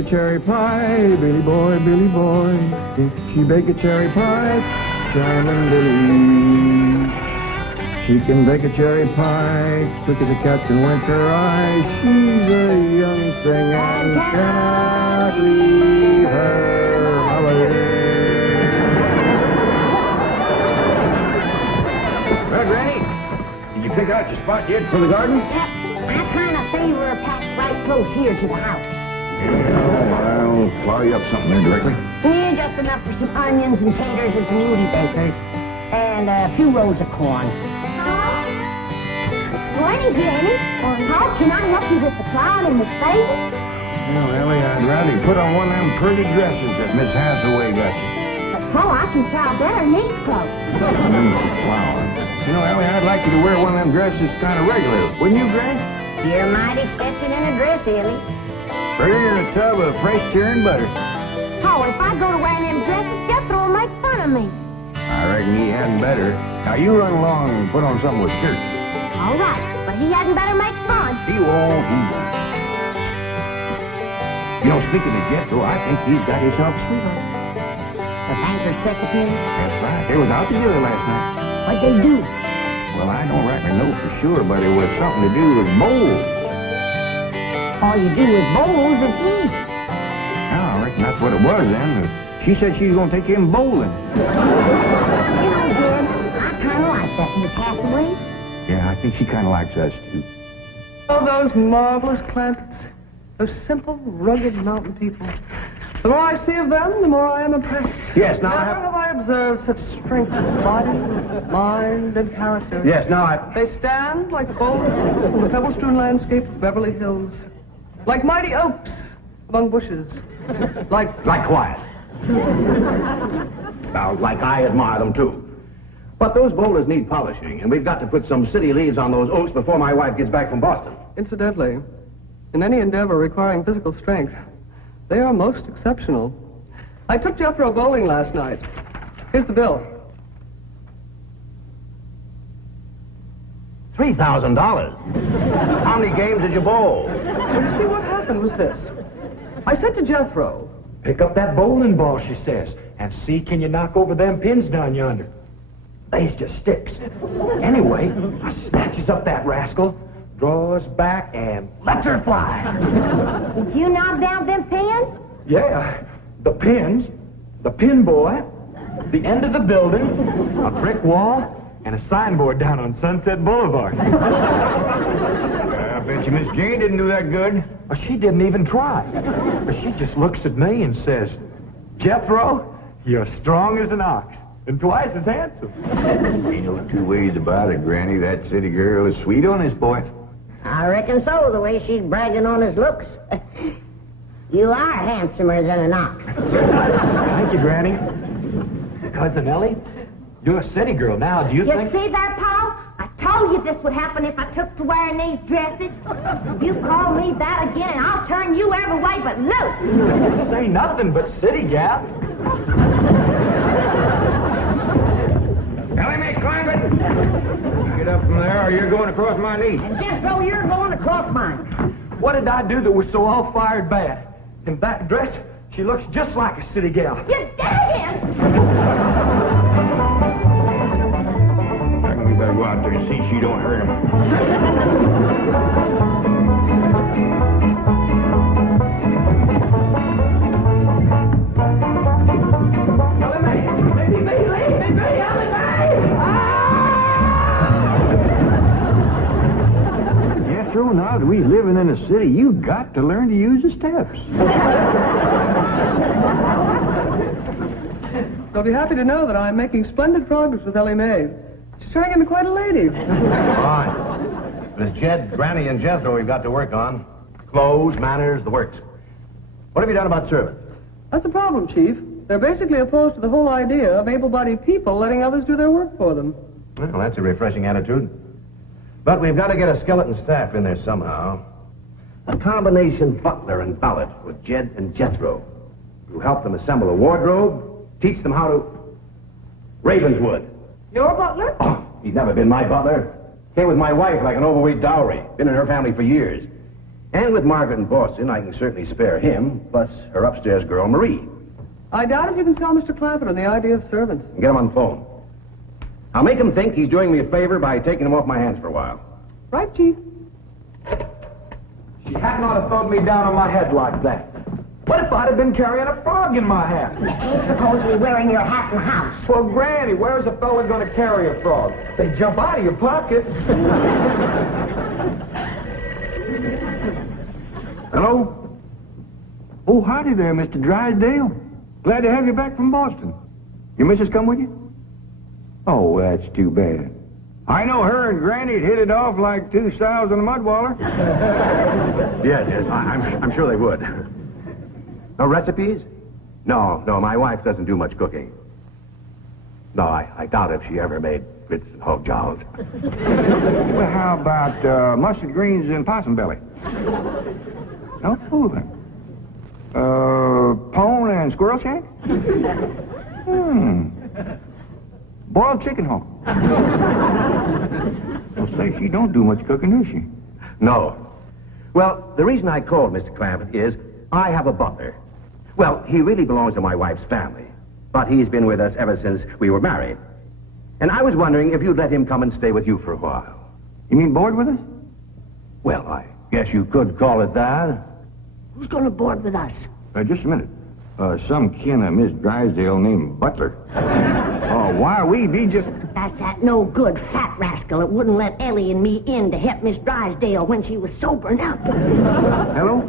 a cherry pie, Billy boy, Billy boy. Did she bake a cherry pie? Sherman Billy. She can bake a cherry pie, quick as a cat's in winter eye. She's a young thing and cannot leave her mother. Well, Granny, did you pick out your spot yet for the garden? I kind of favor a patch right close here to the house. I'll plow you up something there directly. Yeah, just enough for some onions and taters and some Rudy bakers. And a few rows of corn. Morning, Granny. How can I help you with the plowing and the spade? Well, Ellie, I'd rather you put on one of them pretty dresses that Miss Hathaway got you. But, Paul, I can plow better than these clothes. Plowing. You know, Ellie, I'd like you to wear one of them dresses kind of regular. Wouldn't you, Granny? You're mighty fetching in a dress, Ellie. Prettier than a tub of fresh churned butter. Paul, if I go to wearing them dresses, Jethro will make fun of me. I reckon he hadn't better. Now, you run along and put on something with skirts. All right, but he hadn't better make fun. He won't, he won't. You know, speaking of Jethro, I think he's got himself a sweetheart. The banker's secretary? That's right. They was out together last night. What'd they do? Well, I don't reckon I know for sure, but it was something to do with bowls. All you do is bowls and eat. Well, I reckon that's what it was then. She said she was going to take him bowling. You know, Jed, I kind of like that Miss Hathaway. Yeah, I think she kind of likes us, too. Oh, those marvelous plants. Those simple, rugged mountain people. The more I see of them, the more I am impressed. Yes, now Never have I observed such strength of body, mind, and character. Yes, now They stand like boulders in the pebble-strewn landscape of Beverly Hills. Like mighty oaks among bushes. Like quiet. Sounds like I admire them, too. But those boulders need polishing, and we've got to put some city leaves on those oaks before my wife gets back from Boston. Incidentally, in any endeavor requiring physical strength, they are most exceptional. I took Jethro bowling last night. Here's the bill. $3,000. How many games did you bowl? Well, you see, what happened was this. I said to Jethro, Pick up that bowling ball, she says, and see can you knock over them pins down yonder. They's just sticks. Anyway, I snatches up that rascal, draws back, and lets her fly. Did you knock down them pins? Yeah, the pins, the pin boy, the end of the building, a brick wall, and a signboard down on Sunset Boulevard. I bet you Miss Jane didn't do that good. Well, she didn't even try. She just looks at me and says, Jethro, you're strong as an ox and twice as handsome. Ain't no two ways about it, Granny. That city girl is sweet on this boy. I reckon so, the way she's bragging on his looks. You are handsomer than an ox. Thank you, Granny. Cousin Ellie, you're a city girl now. Do you think... see that, Paul? I told you this would happen if I took to wearing these dresses. If you call me that again, I'll turn you every way but loose. Say nothing but city gal. Ellie, me, climb it. Get up from there or you're going across my knee. And Jethro, you're going across mine. What did I do that was so all-fired bad? In that dress, she looks just like a city gal. You did it again! I reckon we better go out there and see she don't hurt him. Jethro, now that we living in a city, you've got to learn to use the steps. I'll be happy to know that I'm making splendid progress with Ellie Mae. She's turning into quite a lady. Fine. But it's Jed, Granny, and Jethro we've got to work on. Clothes, manners, the works. What have you done about servants? That's the problem, Chief. They're basically opposed to the whole idea of able-bodied people letting others do their work for them. Well, that's a refreshing attitude. But we've got to get a skeleton staff in there somehow. A combination butler and valet with Jed and Jethro. Who help them assemble a wardrobe, teach them how to... Ravenswood. Your butler? Oh, he's never been my butler. Came with my wife like an overweight dowry. Been in her family for years. And with Margaret in Boston, I can certainly spare him, plus her upstairs girl, Marie. I doubt if you can sell Mr. Clampett on the idea of servants. Get him on the phone. I'll make him think he's doing me a favor by taking him off my hands for a while. Right, Chief? She hadn't ought to throw me down on my head like that. What if I'd have been carrying a frog in my hat? Ain't supposed to be wearing your hat in the house. Well, Granny, where's a fella going to carry a frog? They jump out of your pocket. Hello? Oh, howdy there, Mr. Drysdale. Glad to have you back from Boston. Your missus come with you? Oh, that's too bad. I know her and Granny'd hit it off like two sows on a mud waller. Yes, I'm sure they would. No recipes? No, my wife doesn't do much cooking. No, I doubt if she ever made grits and hog jolls. Well, how about mustard greens and possum belly? No fooling. Pone and squirrel shank? Boiled chicken hog. Well, say, she don't do much cooking, does she? No. Well, the reason I called Mr. Clampett is I have a butler. Well, he really belongs to my wife's family, but he's been with us ever since we were married. And I was wondering if you'd let him come and stay with you for a while. You mean board with us? Well, I guess you could call it that. Who's going to board with us? Just a minute. Some kin of Miss Drysdale named Butler. Why, we'd be just... That's that no good fat rascal that wouldn't let Ellie and me in to help Miss Drysdale when she was sobering up. Hello?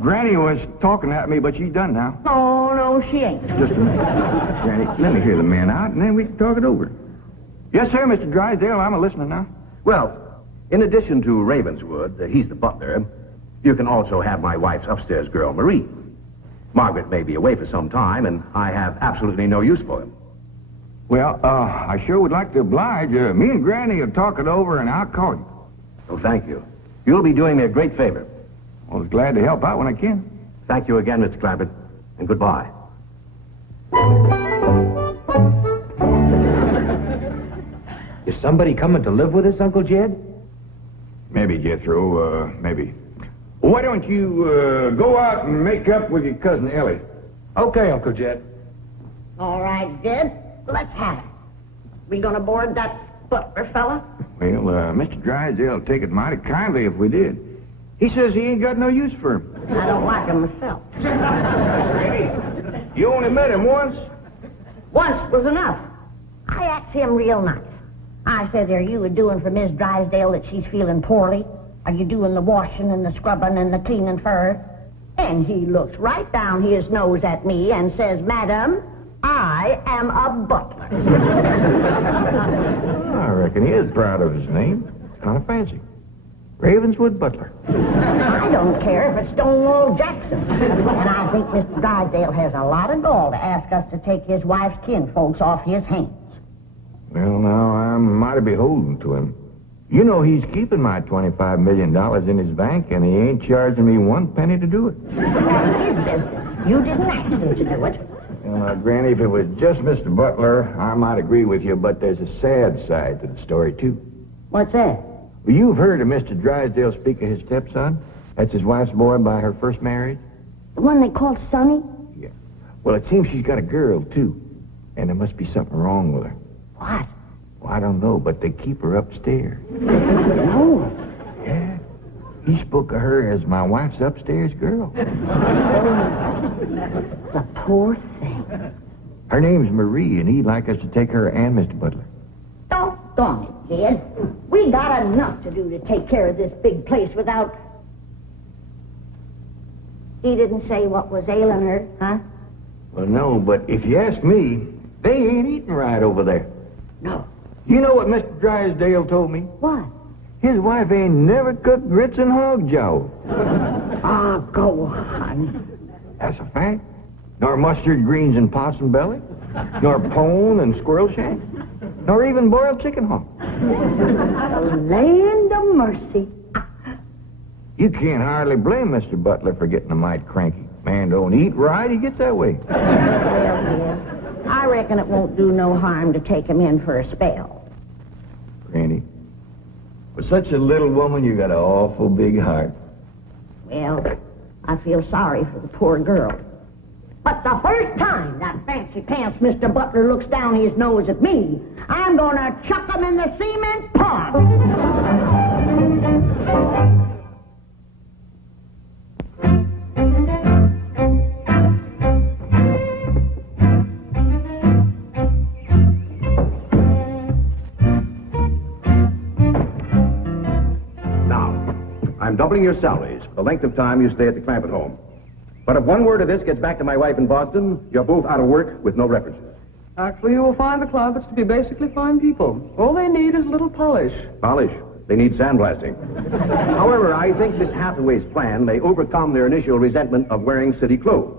Granny was talking at me, but she's done now. Oh, no, she ain't. Just a minute. Granny, let me hear the man out, and then we can talk it over. Yes, sir, Mr. Drysdale. I'm a listener now. Well, in addition to Ravenswood, he's the butler, you can also have my wife's upstairs girl, Marie. Margaret may be away for some time, and I have absolutely no use for him. Well, I sure would like to oblige. Me and Granny will talk it over, and I'll call you. Oh, thank you. You'll be doing me a great favor. I was glad to help out when I can. Thank you again, Mr. Clampett, and goodbye. Is somebody coming to live with us, Uncle Jed? Maybe, Jethro, maybe. Why don't you go out and make up with your cousin Ellie? Okay, Uncle Jed. All right, Jed. Let's have it. We going to board that butler fella? Well, Mr. Drysdale would take it mighty kindly if we did. He says he ain't got no use for him. I don't like him myself. Granny, you only met him once. Once was enough. I asked him real nice. I says, are you doing for Miss Drysdale that she's feeling poorly? Are you doing the washing and the scrubbing and the cleaning for her? And he looks right down his nose at me and says, Madam, I am a butler. I reckon he is proud of his name. Kind of fancy. Ravenswood Butler. I don't care if it's Stonewall Jackson. And I think Mr. Drysdale has a lot of gall to ask us to take his wife's kinfolks off his hands. Well, now, I'm mighty beholden to him. You know he's keeping my $25 million in his bank, and he ain't charging me one penny to do it. That's his business. You didn't ask him to do it. Well, now, Granny, if it was just Mr. Butler, I might agree with you, but there's a sad side to the story, too. What's that? Well, you've heard of Mr. Drysdale speak of his stepson? That's his wife's boy by her first marriage? The one they call Sonny? Yeah. Well, it seems she's got a girl, too. And there must be something wrong with her. What? Well, I don't know, but they keep her upstairs. No. Yeah. He spoke of her as my wife's upstairs girl. The poor thing. Her name's Marie, and he'd like us to take her and Mr. Butler. Doggone it, kid. We got enough to do to take care of this big place without... He didn't say what was ailing her, huh? Well, no, but if you ask me, they ain't eating right over there. No. You know what Mr. Drysdale told me? What? His wife ain't never cooked grits and hog jowl. Ah, go on. That's a fact. Nor mustard greens and possum belly. Nor pone and squirrel shank. Nor even boiled chicken hog. The land of mercy. You can't hardly blame Mr. Butler for getting a mite cranky. Man don't eat right, he gets that way. Well, dear, I reckon it won't do no harm to take him in for a spell. Granny, for such a little woman, you got an awful big heart. Well, I feel sorry for the poor girl. But the first time that fancy pants Mr. Butler looks down his nose at me, I'm gonna chuck him in the cement pond. I'm doubling your salaries for the length of time you stay at the Clampett home. But if one word of this gets back to my wife in Boston, you're both out of work with no references. Actually, you will find the Clampetts to be basically fine people. All they need is a little polish. Polish? They need sandblasting. However, I think Miss Hathaway's plan may overcome their initial resentment of wearing city clothes.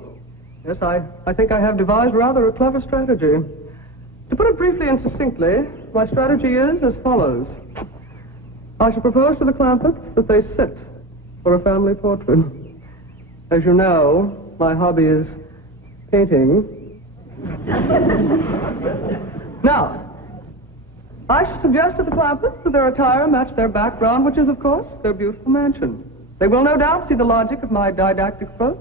Yes, I think I have devised rather a clever strategy. To put it briefly and succinctly, my strategy is as follows. I shall propose to the Clampetts that they sit for a family portrait. As you know, my hobby is painting. Now, I shall suggest to the Clampetts that their attire match their background, which is, of course, their beautiful mansion. They will no doubt see the logic of my didactic approach,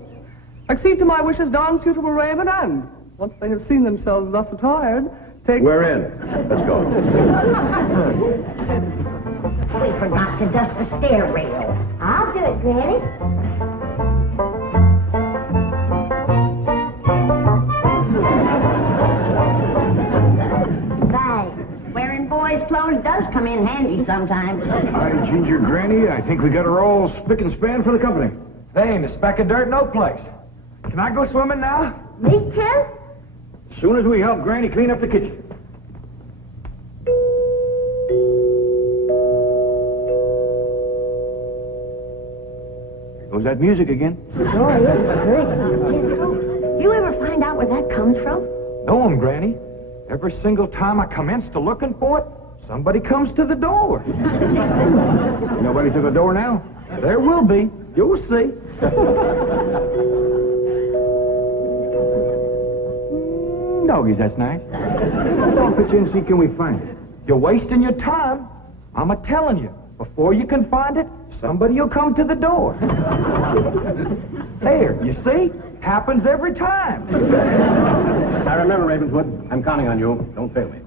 accede to my wishes, don suitable raiment, and, once they have seen themselves thus attired, take... We're in. Let's go. We forgot to dust the stair rail. I'll do it, Granny. Right. Wearing boys' clothes does come in handy sometimes. Hi, Ginger Granny. I think we got her all spick and span for the company. They ain't a speck of dirt no place. Can I go swimming now? Me too? As soon as we help Granny clean up the kitchen. Was that music again? Oh, yes, good. You ever find out where that comes from? Know 'em, Granny. Every single time I commence to looking for it, somebody comes to the door. Nobody to the door now? There will be. You'll see. Doggies, that's nice. I'll pitch in and see can we find it. You're wasting your time. I'm a-telling you. Before you can find it, somebody will come to the door. There, you see? Happens every time. I remember, Ravenswood. I'm counting on you. Don't fail me.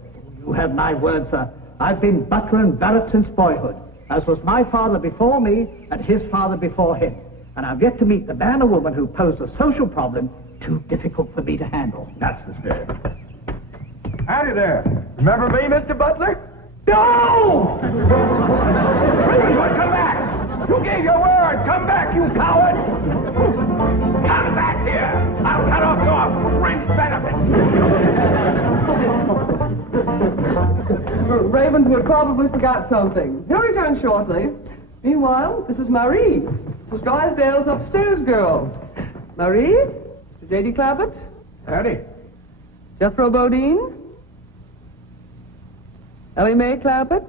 You have my word, sir. I've been butler and barrett since boyhood, as was my father before me and his father before him. And I've yet to meet the man or woman who posed a social problem too difficult for me to handle. That's the spirit. Howdy there. Remember me, Mr. Butler? No! Ravenswood, come back! You gave your word! Come back, you coward! Come back here! I'll cut off your fringe benefits! Ravenswood probably forgot something. He'll return shortly. Meanwhile, this is Marie. Mrs. Drysdale's upstairs girl. Marie? J.D. Clampett? Howdy. Jethro Bodine? Ellie Mae Clampett?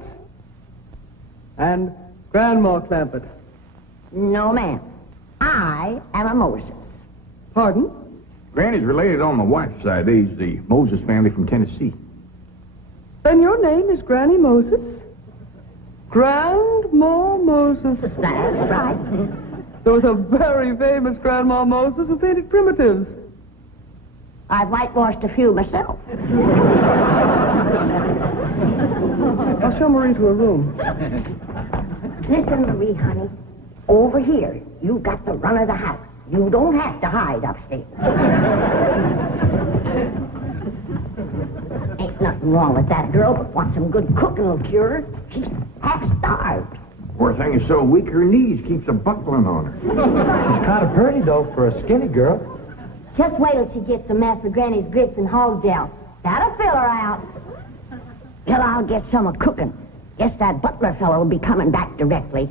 And Grandma Clampett. No, ma'am. I am a Moses. Pardon? Granny's related on the wife's side. They's the Moses family from Tennessee. Then your name is Granny Moses? Grandma Moses. That's right. There was a very famous Grandma Moses who painted primitives. I've whitewashed a few myself. I'll show Marie to her room. Listen, Marie, honey. Over here, you've got the run of the house. You don't have to hide upstairs. Ain't nothing wrong with that girl, but want some good cooking will cure her. She's half starved. Poor thing is so weak her knees keeps a buckling on her. She's kind of pretty, though, for a skinny girl. Just wait till she gets some mess of Granny's grits and hog gel. That'll fill her out. Well, I'll get some of cooking. Guess that butler fellow will be coming back directly.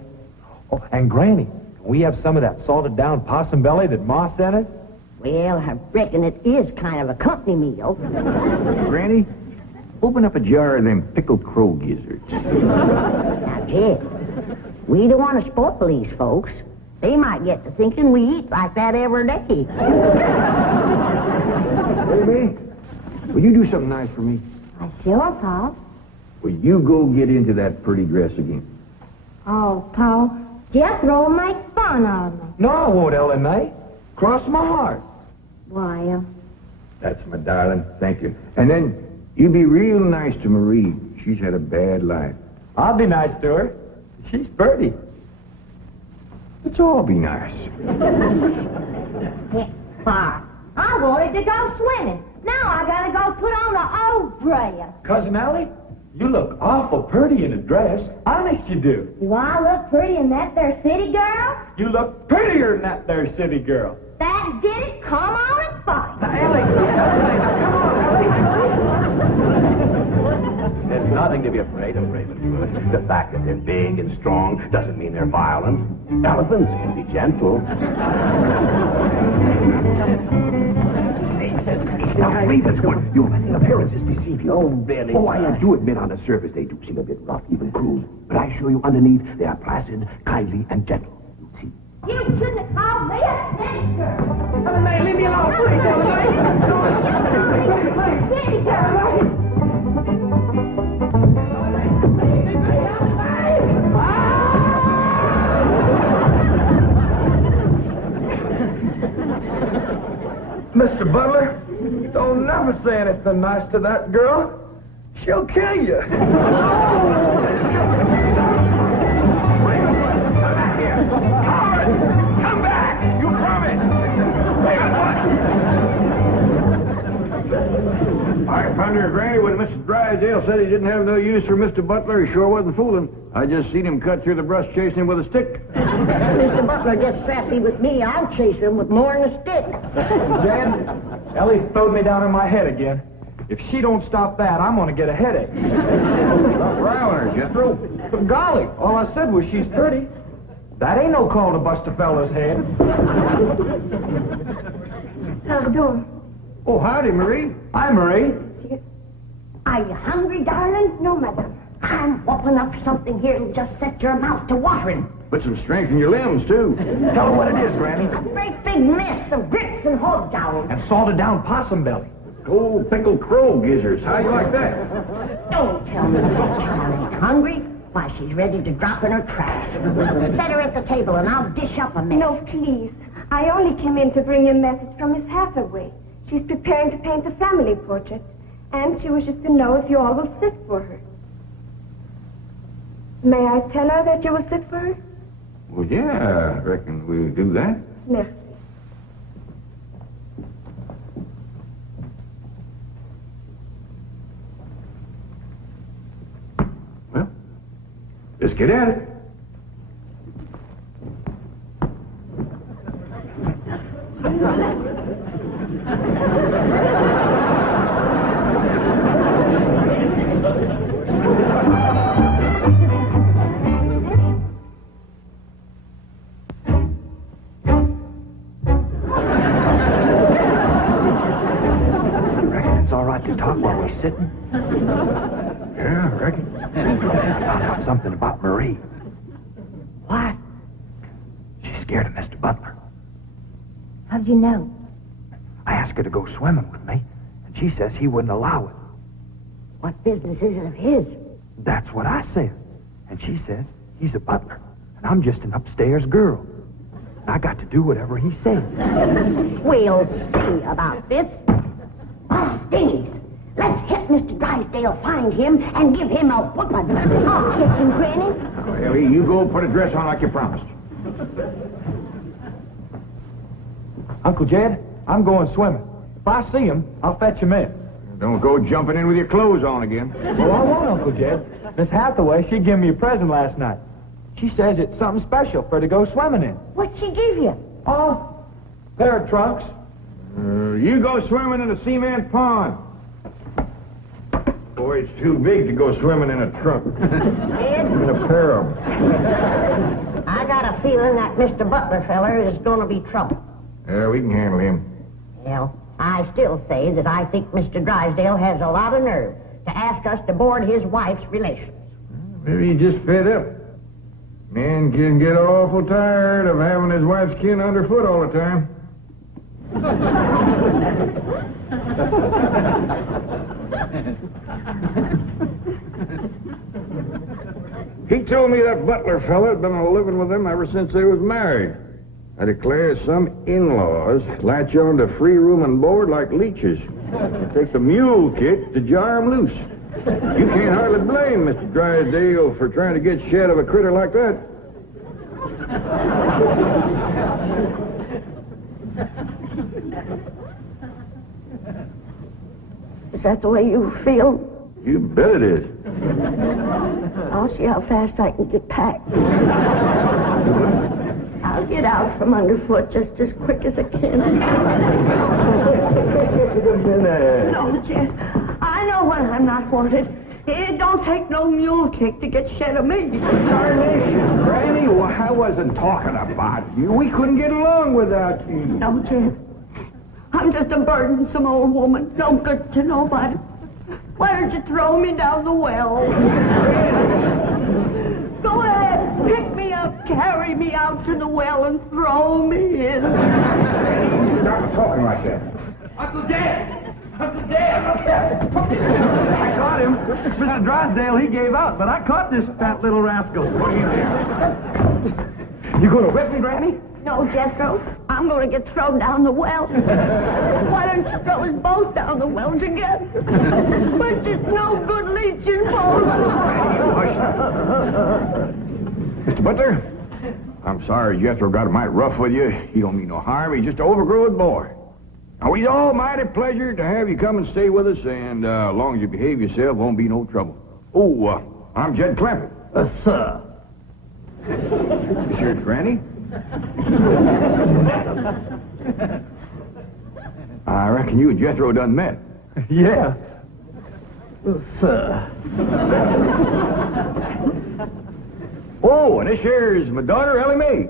Oh, and Granny, can we have some of that salted down possum belly that Ma sent us? Well, I reckon it is kind of a company meal. Granny, open up a jar of them pickled crow gizzards. Now, Jed, we don't want to spoil these folks. They might get to thinking we eat like that every day. Baby, will you do something nice for me? I sure, Pa. Will you go get into that pretty dress again? Oh, Pa, Jethro make fun of me. No, I won't, Ellie Mae. Cross my heart. Well, That's my darling. Thank you. And then you be real nice to Marie. She's had a bad life. I'll be nice to her. She's pretty. Let's all be nice. far. I wanted to go swimming. Now I gotta go put on an old dress. Cousin Ellie, you look awful pretty in a dress. Honest you do. Do I look pretty in that there city girl? You look prettier than that there city girl. That did it. Come on and fight. There's nothing to be afraid of, Ravenwood. The fact that they're big and strong doesn't mean they're violent. Elephants can be gentle. Now, Ravenwood, your appearances deceive you. Oh, really? Oh, I do admit on the surface they do seem a bit rough, even cruel. But I assure you, underneath, they are placid, kindly, and gentle. You'll see. You shouldn't have called me a city girl. Leave me alone, please, City girl. Mr. Butler, don't never say anything nice to that girl. She'll kill you. Come back here. Howard! Come back! You promised! I wonder, Granny, when Mr. Drysdale said he didn't have no use for Mr. Butler, he sure wasn't fooling. I just seen him cut through the brush chasing him with a stick. Mr. Butler gets sassy with me, I'll chase him with more than a stick. Jen, Ellie throwed me down on my head again. If she don't stop that, I'm gonna get a headache. Stop riling her, Jethro. But golly, all I said was she's pretty. That ain't no call to bust a fella's head. How's it doing? Oh, howdy, Marie. Hi, Marie. Are you hungry, darling? No, madam. I'm whooping up something here that'll just set your mouth to watering. Put some strength in your limbs, too. Tell her what it is, Granny. A great big mess of grits and hose jowls. And salted down possum belly. Cold pickled crow gizzards. How you like that? Don't tell me that child ain't hungry. Why, she's ready to drop in her tracks. Set her at the table and I'll dish up a mess. No, please. I only came in to bring you a message from Miss Hathaway. She's preparing to paint the family portrait, and she wishes to know if you all will sit for her. May I tell her that you will sit for her? Well, yeah, I reckon we'll do that. Merci. Well, let's get at it. It's all right to talk while we're sitting. Yeah, I reckon. I found out something about Marie. What? She's scared of Mr. Butler. How'd you know? I asked her to go swimming with me, and she says he wouldn't allow it. What business is it of his? That's what I said. And she says he's a butler, and I'm just an upstairs girl. And I got to do whatever he says. We'll see about this. Oh, dingies. Let's hit Mr. Drysdale, find him, and give him a whooping. Oh, kitchen granny. Well, you go put a dress on like you promised. Uncle Jed, I'm going swimming. If I see him, I'll fetch him in. Don't go jumping in with your clothes on again. Well, I won't, Uncle Jed. Miss Hathaway, she gave me a present last night. She says it's something special for her to go swimming in. What'd she give you? Oh, pair of trunks. You go swimming in a cement pond. Boy, it's too big to go swimming in a trunk. Ed, In a pair of them. I got a feeling that Mr. Butler feller is going to be trouble. Yeah, we can handle him. Well, I still say that I think Mr. Drysdale has a lot of nerve to ask us to board his wife's relations. Maybe he's just fed up. Man can get awful tired of having his wife's skin underfoot all the time. He told me that butler fella had been living with them ever since they was married. I declare some in-laws latch on to free room and board like leeches. It takes a mule kick to jar 'em loose. You can't hardly blame Mr. Drysdale for trying to get shed of a critter like that. Is that the way you feel? You bet it is. I'll see how fast I can get packed. I'll get out from underfoot just as quick as I can. No, Jeff. I know when I'm not wanted. It don't take no mule kick to get shed of me. Darnation, Granny, well, I wasn't talking about you. We couldn't get along without you. No, Jeff. I'm just a burdensome old woman. No good to nobody. Why don't you throw me down the well? Go ahead, pick me up, carry me out to the well, and throw me in. Stop talking like that. Uncle Dan! Uncle Dan! I caught him. Mr. Drysdale, he gave out, but I caught this fat little rascal. What are you doing? You going to whip me, Granny? No, Jethro. I'm going to get thrown down the well. Why don't you throw us both down the well together? But it's no good leeching both. Mr. Butler, I'm sorry Jethro got mighty rough with you. He don't mean no harm. He's just an overgrown boy. Now, we'd almighty pleasure to have you come and stay with us, and as long as you behave yourself, won't be no trouble. Oh, I'm Jed Clampett. Sir. This here's Granny. I reckon you and Jethro done met. Yeah. Sir. Oh, and this here's my daughter, Ellie Mae.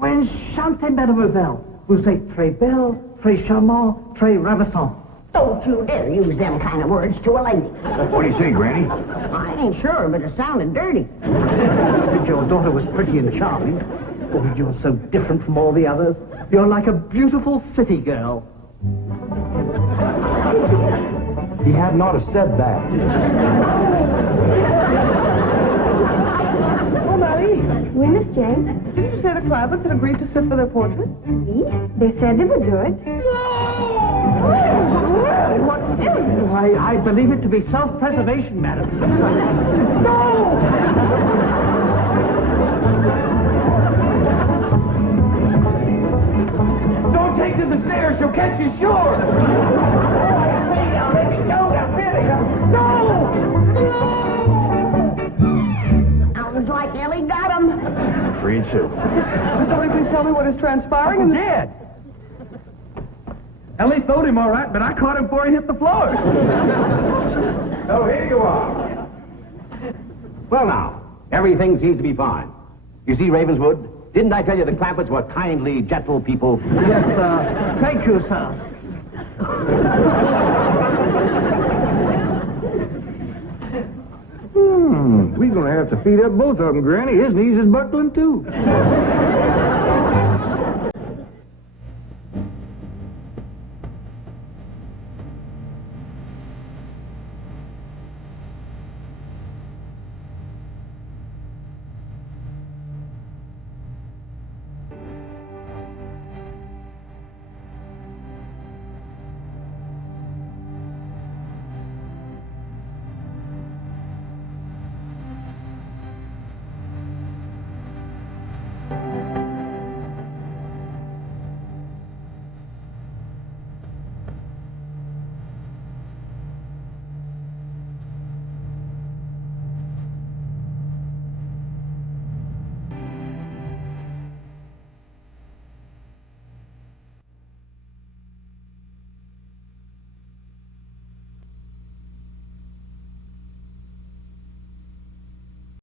Enchantée, mademoiselle. Vous êtes très belle, très charmant, très ravissant. Don't you dare use them kind of words to a lady. What do you say, Granny? I ain't sure, but it sounded dirty. But your daughter was pretty and charming. Oh, you're so different from all the others. You're like a beautiful city girl. He had not have said that. Oh, Mary, Oui, Miss Jane. didn't you say the Clampetts had agreed to sit for their portrait? Oui, they said they would do it. What is it? I believe it to be self-preservation, madam. Don't take to the stairs, she'll catch you sure. Sounds like Ellie got him. Afraid so. Somebody please tell me what is transpiring. Dead. Ellie throwed him all right, but I caught him before he hit the floor. So here you are. Well, now, everything seems to be fine. You see, Ravenswood, didn't I tell you the Clampetts were kindly, gentle people? Yes, sir. Thank you, sir. We're gonna have to feed up both of them, Granny. His knees is buckling, too.